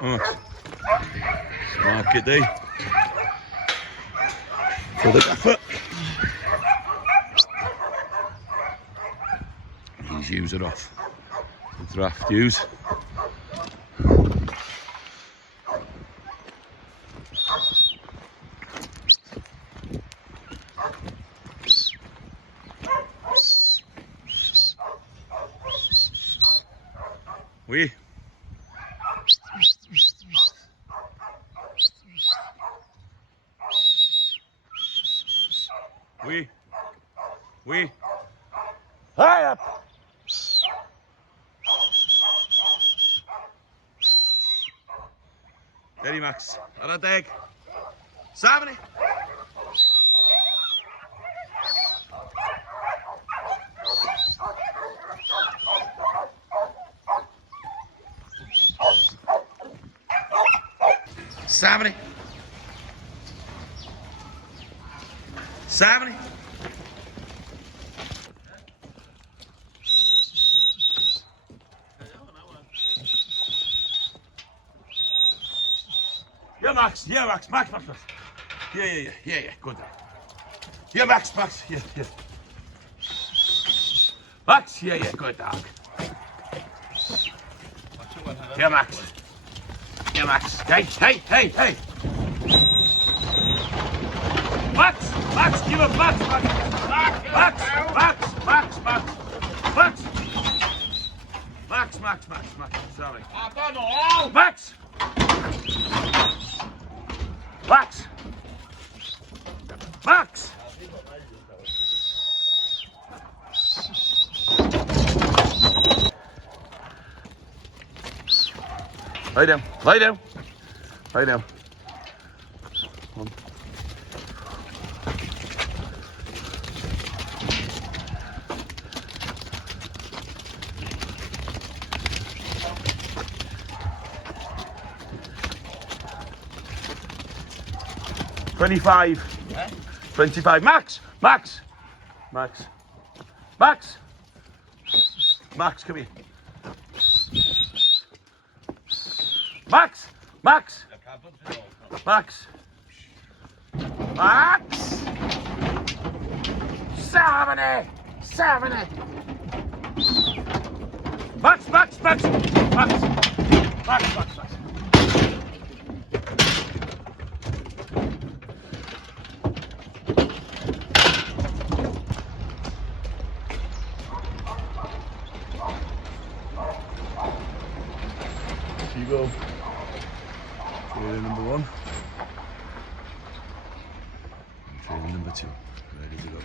Right. Smart kitty. For the gaffer. These ewes are off. The draft ewes. Oui. Oui. Oui. High up. Ready, Max. Ar y deg. Safon ni. Safon ni. Safon ni. Yeah, Max. Yeah, Max. Max. Yeah. Good. Yeah, Max. Yeah. Max. Yeah. Good dog. Yeah, Max. Yeah, Max. Hey. Max. Give it, Max. Max. Sorry. I don't know. Max. Lie down. 25. Eh? 25. Max, come here. Max. Seven. Max. Here you go. Trailer number 1. And trailer number 2. Ready to go.